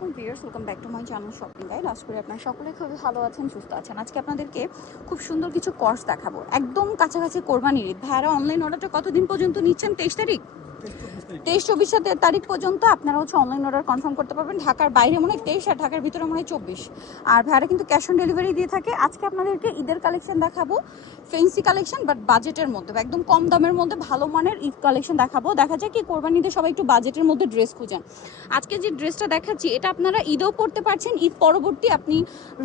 আলাইকুম viewers, welcome back to my channel shopping guide. আশা করি আপনারা সকলে খুবই ভালো আছেন, সুস্থ আছেন। আজকে আপনাদেরকে খুব সুন্দর কিছু কোর্স দেখাবো, একদম কাছাকাছি কোরবানির ঈদ। ভাইয়ারা অনলাইন অর্ডারটা কতদিন পর্যন্ত নিচ্ছেন? 23 তারিখ, 23-24 তারিখ পর্যন্ত আপনারা অনলাইন অর্ডার কনফার্ম করতে পারবেন। ঢাকার বাইরে মনে হয় 23 আর ঢাকার ভিতরে মনে হয় 24। আর ভাইয়ারা কিন্তু ক্যাশ অন ডেলিভারি দিয়ে থাকে। আজকে আপনাদেরকে ঈদের কালেকশন দেখাবো, ফ্যান্সি কালেকশন বাট বাজেটের মধ্যে, একদম কম দামের মধ্যে ভালো মানের ঈদ কালেকশন দেখাবো। দেখা যায় কি কোরবানি ঈদে সবাই একটু বাজেটের মধ্যে ড্রেস খুঁজেন। আজকে যে ড্রেসটা দেখাচ্ছি এটা আপনারা ঈদেও পরতে পারছেন, ঈদ পরবর্তী আপনি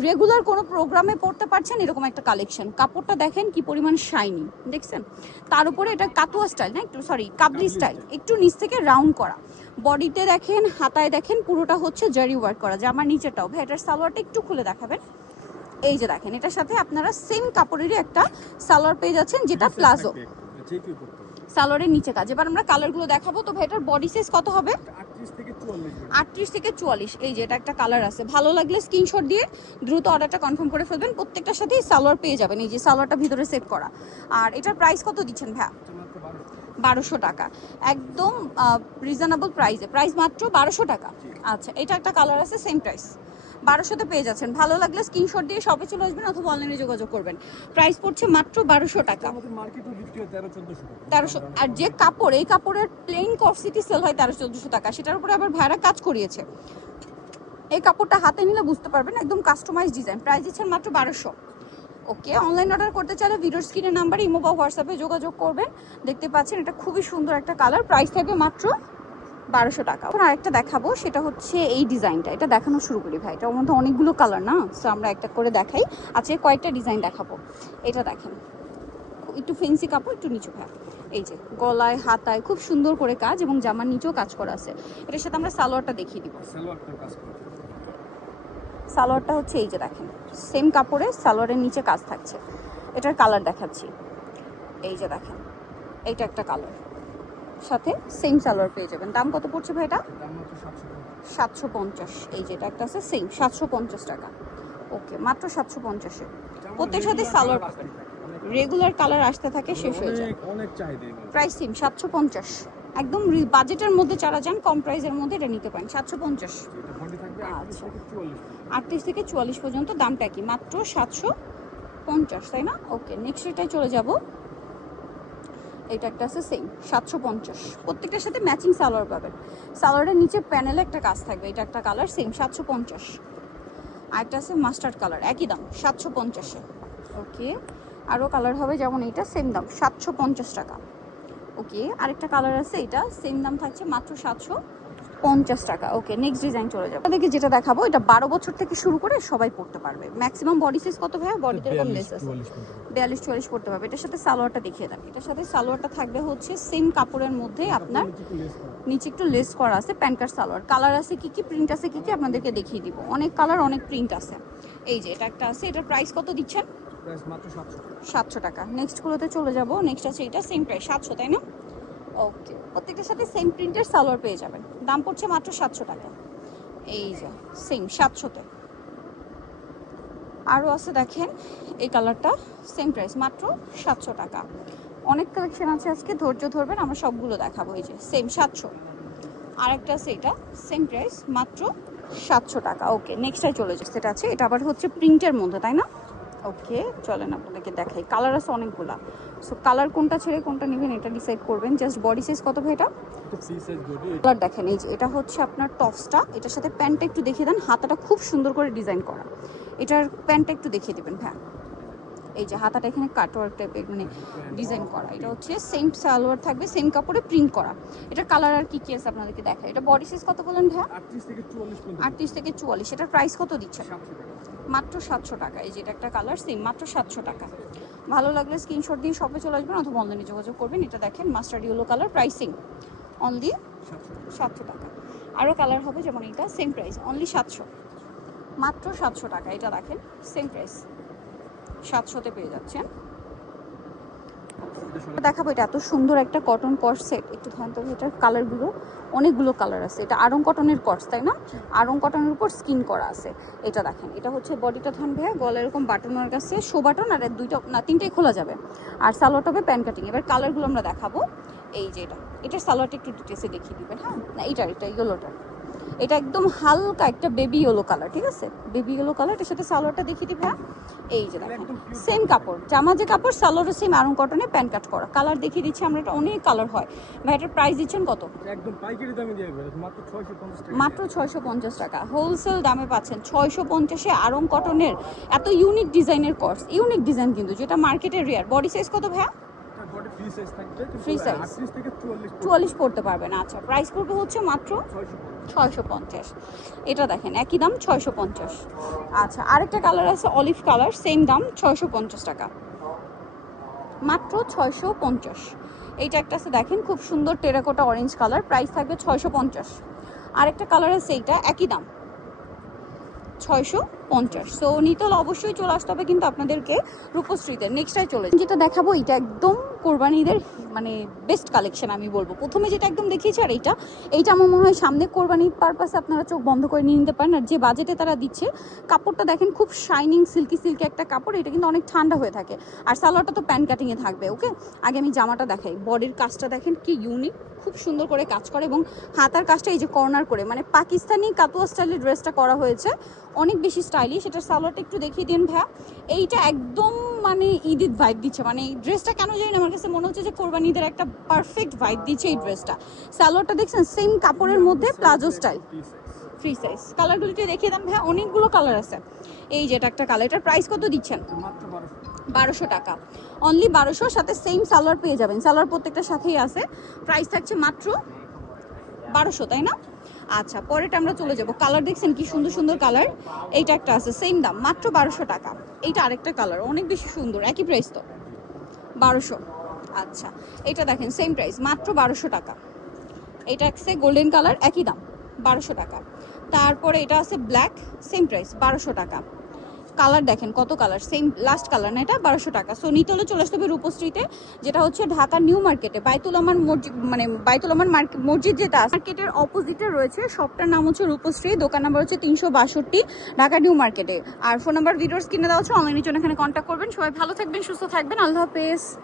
রেগুলার কোনো প্রোগ্রামে পরতে পারছেন, এরকম একটা কালেকশন। কাপড়টা দেখেন কি পরিমাণ শাইনি, দেখছেন? তার উপরে এটা কাতুয়া স্টাইল না, একটু সরি কাবলি স্টাইল, একটু নিচ থেকে রাউন্ড করা। বডিতে দেখেন, হাতায় দেখেন, পুরোটা হচ্ছে জারি ওয়ার্ক করা। জামার নিচেটাও ভাই, এটার সালোয়ারটা একটু খুলে দেখাবেন। এই যে দেখেন, এটার সাথে আপনারা সেম কাপড়েরই একটা সালোয়ার পেয়ে যাচ্ছেন, যেটা প্লাজো। সালোয়ারের নিচে কাজ। এবার আমরা কালারগুলো দেখাবো। তো ভাই এটার বডি সাইজ কত হবে? 38 থেকে 44। এই যে এটা একটা কালার আছে, ভালো লাগলে স্ক্রিনশট দিয়ে দ্রুত অর্ডারটা কনফার্ম করে ফেলবেন। প্রত্যেকটার সাথেই সালোয়ার পেয়ে যাবেন, এই যে সালোয়ারটা ভিতরে সেট করা। আর এটার প্রাইস কত দিচ্ছেন ভাই? 1200 টাকা, একদম রিজনেবল প্রাইসে। প্রাইস মাত্র 1200 টাকা। আচ্ছা, এটা একটা কালার আছে, সেম প্রাইস 1200-তে পেয়ে যাচ্ছেন। ভালো লাগলে স্ক্রিনশট দিয়ে শপে চলে আসবেন অথবা অনলাইনে যোগাযোগ করবেন। প্রাইস পড়ছে মাত্র 1200 টাকা। 1300। আর যে কাপড়, এই কাপড়ের প্লেন কটসিটি সেল হয় 1300-1400 টাকা, সেটার উপরে আবার ভাড়া কাজ করিয়েছে। এই কাপড়টা হাতে নিলে বুঝতে পারবেন, একদম কাস্টমাইজ ডিজাইন। প্রাইস দিচ্ছেন মাত্র 1200। ওকে, অনলাইন অর্ডার করতে চাইলে ভিডিওর স্ক্রিনের নাম্বারে ইমো বা হোয়াটসঅ্যাপে যোগাযোগ করবেন। দেখতে পাচ্ছেন এটা খুবই সুন্দর একটা কালার, প্রাইস থাকবে মাত্র 1200 টাকা। এখন আরেকটা দেখাবো, সেটা হচ্ছে এই ডিজাইনটা। এটা দেখানো শুরু করি ভাই, এটার মধ্যে অনেকগুলো কালার না, সো আমরা একটা করে দেখাই। আজকে কয়েকটা ডিজাইন দেখাবো। এটা দেখেন, একটু ফেন্সি কাপড়, একটু নিচু ভাই। এই যে গলায় হাতায় খুব সুন্দর করে কাজ এবং জামার নিচেও কাজ করা আছে। এটার সাথে আমরা সালোয়ারটা দেখিয়ে দিব। সালোয়ারটা হচ্ছে এই যে দেখেন, সেম কাপড়ে সালোয়ারের নিচে কাজ থাকছে। এটার কালার দেখাচ্ছি, এই যে দেখেন, এইটা একটা কালার, সাথে সেম সালোয়ার পেয়ে যাবেন। দাম কত পড়ছে ভাই এটা? 750। এই যে এটা একটা আছে সেম 750 টাকা। ওকে, মাত্র 750-এ প্রত্যেক সাথে সালোয়ার পাবেন। রেগুলার কালার আসতে থাকে, শেষ হয়ে যায়। অনেক চাহিদা। প্রাইস সেম 750, একদম বাজেটের মধ্যে যারা যান, কম প্রাইসের মধ্যে এটা নিতে পারেন 750। আচ্ছা, 38 থেকে 44 পর্যন্ত, দামটা কি? মাত্র 750, তাই না? ওকে, নেক্সট এটাই চলে যাব। এটা একটা আছে সেম 750, প্রত্যেকটার সাথে ম্যাচিং সালোয়ার পাবেন। সালোয়ারের নিচে প্যানেলে একটা কাজ থাকবে। এটা একটা কালার, সেম 750। আর একটা আছে মাস্টার্ড কালার, একই দাম 750-এ। ওকে, আরও কালার হবে যেমন এইটা, সেম দাম 750 টাকা। ওকে, আরেকটা কালার আছে, এটা সেম দাম থাকছে মাত্র 750 টাকা। ওকে, নেক্সট ডিজাইন চলে যাবে। আপনাদেরকে যেটা দেখাবো, এটা 12 বছর থেকে শুরু করে সবাই পড়তে পারবে। ম্যাক্সিমাম বডি সাইজ কত ভাইয়া? বডিতে এরকম লেস আছে, 42-44 পড়তে পারবে। এটার সাথে সালোয়ারটা দেখিয়ে দেন। এটার সাথে সালোয়ারটা থাকবে হচ্ছে সেম কাপড়ের মধ্যে, আপনার নিচে একটু লেস করা আছে, প্যান্ট সালোয়ার। কালার আছে কি কি, প্রিন্ট আছে কি কি, আপনাদেরকে দেখিয়ে দিব। অনেক কালার, অনেক প্রিন্ট আছে। এই যে এটা একটা আছে, এটার প্রাইস কত দিচ্ছেন? 700 টাকা। নেক্সট গুলোতে চলে যাব। নেক্সট আছে এটা, সেম প্রাইস 700, তাই না? ওকে, প্রত্যেকটার সাথে সেম প্রিন্টের সালোয়ার পেয়ে যাবেন। দাম পড়ছে মাত্র 700 টাকা। এই যে সেম 700-তে আরও আছে, দেখেন এই কালারটা, সেম প্রাইস মাত্র 700 টাকা। অনেক কালেকশন আছে আজকে, ধৈর্য ধরবেন, আমরা সবগুলো দেখাবো। এই যে সেম 700। আরেকটা আছে, এটা সেম প্রাইস মাত্র 700 টাকা। ওকে, নেক্সটটাই চলে যাচ্ছে। এটা আছে, এটা আবার হচ্ছে প্রিন্টের মধ্যে, তাই না? ওকে, চলেন আপনাদেরকে দেখাই। কালার আছে অনেকগুলা, সো কালার কোনটা ছেড়ে কোনটা নেবেন এটা ডিসাইড করবেন। জাস্ট বডি সাইজ কত ভাই এটা? কালার দেখেন, এই যে এটা হচ্ছে আপনার টপসটা, এটার সাথে প্যান্টটা একটু দেখিয়ে দেন। হাতাটা খুব সুন্দর করে ডিজাইন করা, এটার প্যান্টটা একটু দেখিয়ে দেবেন ভাই। এই যে হাতাটা এখানে কাটওয়ার্ক টাইপের মানে ডিজাইন করা। এটা হচ্ছে সেম সালোয়ার থাকবে, সেম কাপড়ে প্রিন্ট করা। এটার কালার আর কি কি আছে আপনাদেরকে দেখাই। এটা বডি সাইজ কত বলেন ভাই? 38 থেকে 44। এটার প্রাইস কত দিচ্ছেন? মাত্র 700 টাকা। এই যে এটা একটা কালার, সেম মাত্র 700 টাকা। ভালো লাগলে স্ক্রিনশট দিয়ে শপে চলে আসবেন অথবা অনলাইনে যোগাযোগ করবেন। এটা দেখেন mustard yellow colour, pricing only 700 টাকা। আরও কালার হবে যেমন এটা, সেম প্রাইস অনলি 700, মাত্র 700 টাকা। এটা দেখেন সেম প্রাইস 700-তে পেয়ে যাচ্ছেন। দেখাবো, এটা এত সুন্দর একটা কটন কট সেট। একটু ধ্যান তো, এটার কালারগুলো অনেকগুলো কালার আছে। এটা আড়ং কটনের কটস, তাই না? আড়ং কটনের উপর স্কিন করা আছে। এটা দেখেন, এটা হচ্ছে বডিটা ধান ভাইয়া, গলা এরকম বাটনের কাছে শো বাটন, আর দুইটা না তিনটাই খোলা যাবে। আর সালোয়ারটা হবে প্যান কাটিং। এবার কালারগুলো আমরা দেখাবো। এই যে এটার সালোয়ারটা একটু ডিটেলসে দেখিয়ে দিবেন। হ্যাঁ, না এটা ইয়েলোটার, এটা একদম হালকা একটা বেবি ইয়েলো কালার, ঠিক আছে, বেবি ইয়েলো কালার। এটার সাথে সালোয়ারটা দেখিয়ে দিই ভাইয়া। এই যে দেখেন সেম কাপড়, জামা যে কাপড় সালোয়ারও সেম আরং কটনে প্যান্ট কাট করা। কালার দেখিয়ে দিচ্ছি আমরা, এটা অনেক কালার হয় ভাই। এটার প্রাইস দিচ্ছেন কত? একদম পাইকারি দামে দিয়ে দেব, মাত্র 650 টাকা। মাত্র 650 টাকা হোলসেল দামে পাচ্ছেন 650-এ আরং কটনের এত ইউনিক ডিজাইনের কর্স। ইউনিক ডিজাইন কিন্তু যেটা মার্কেটে রেয়ার। বডি সাইজ কত ভাইয়া? বডি ফ্রি সাইজ থাকবে, ফ্রি সাইজ 38 থেকে 44 পড়তে পারবেন। আচ্ছা, প্রাইস পড়বে হচ্ছে মাত্র 650। এটা দেখেন একই দাম 650। আচ্ছা, আরেকটা কালার আছে অলিভ কালার, সেম দাম 650 টাকা, মাত্র 650। এইটা একটা আছে দেখেন খুব সুন্দর টেরাকোটা অরেঞ্জ কালার, প্রাইস থাকবে 650। আরেকটা কালার আছে এইটা একই দাম 650। সো নিতে হলে অবশ্যই চলে আসতে হবে কিন্তু আপনাদেরকে রূপশ্রীতে। নেক্সটটাই চলে যেটা দেখাবো, এটা একদম কোরবানিদের মানে বেস্ট কালেকশন আমি বলবো। প্রথমে যেটা একদম দেখিয়েছি আর এইটা আমার মনে হয় সামনে কোরবানির পারপাসে আপনারা চোখ বন্ধ করে নিয়ে নিতে পারেন। আর যে বাজেটে তারা দিচ্ছে, কাপড়টা দেখেন খুব শাইনিং সিল্কি সিল্কি একটা কাপড়, এটা কিন্তু অনেক ঠান্ডা হয়ে থাকে। আর সালোয়ারটা তো প্যান্ট কাটিংয়ে থাকবে। ওকে, আগে আমি জামাটা দেখাই। বডির কাজটা দেখেন কি ইউনিক, খুব সুন্দর করে কাজ করে এবং হাতার কাজটা এই যে কর্নার করে মানে পাকিস্তানি কাতুয়া স্টাইলের ড্রেসটা করা হয়েছে, অনেক বেশি স্টাইলিশ। এটার সালোয়ারটা একটু দেখিয়ে দিন ভাইয়া। এইটা একদম মানে ঈদের ভাইব দিচ্ছে, মানে এই ড্রেসটা কেন জানি না আমার কাছে মনে হচ্ছে যে কোরবানিদের একটা পারফেক্ট ভাইব দিচ্ছে এই ড্রেসটা। সালোয়ারটা দেখছেন সেম কাপড়ের মধ্যে প্লাজো স্টাইল, ফ্রি সাইজ। কালারগুলো একটু দেখিয়ে দেন ভাইয়া, অনেকগুলো কালার আছে। এই যেটা একটা কালার, এটার প্রাইস কত দিচ্ছেন? মাত্র 1200 টাকা, অনলি 1200। সাথে সেম সালোয়ার পেয়ে যাবেন, সালোয়ার প্রত্যেকটার সাথেই আছে। প্রাইস থাকছে মাত্র 1200, তাই না? আচ্ছা, পরেরটা আমরা চলে যাব। কালার দেখছেন কি সুন্দর সুন্দর কালার। এইটা একটা আছে সেম দাম মাত্র 1200 টাকা। এইটা আরেকটা কালার অনেক বেশি সুন্দর, একই প্রাইস তো 1200। আচ্ছা, এটা দেখেন সেম প্রাইস মাত্র 1200 টাকা। এটা আছে গোল্ডেন কালার, একই দাম 1200 টাকা। তারপরে এটা আছে ব্ল্যাক, সেম প্রাইস 1200 টাকা। কালার দেখেন কত কালার, সেম লাস্ট কালার না, এটা 1200 টাকা। সো নিতে হলে চলে আসতে হবে রূপশ্রীতে, যেটা হচ্ছে ঢাকা নিউ মার্কেটে বাইতুল আমান মসজিদ, মানে বাইতুল আমান মসজিদ যেটা মার্কেটের অপোজিটে রয়েছে। শপটার নাম হচ্ছে রূপশ্রী, দোকান নাম্বার হচ্ছে 362 ঢাকা নিউ মার্কেটে। আর ফোন নাম্বার ভিডিওস কিনে দেওয়া হচ্ছে, অনলাইনের জন্য এখানে কন্ট্যাক্ট করবেন। সবাই ভালো থাকবেন, সুস্থ থাকবেন, আল্লাহ হাফেজ।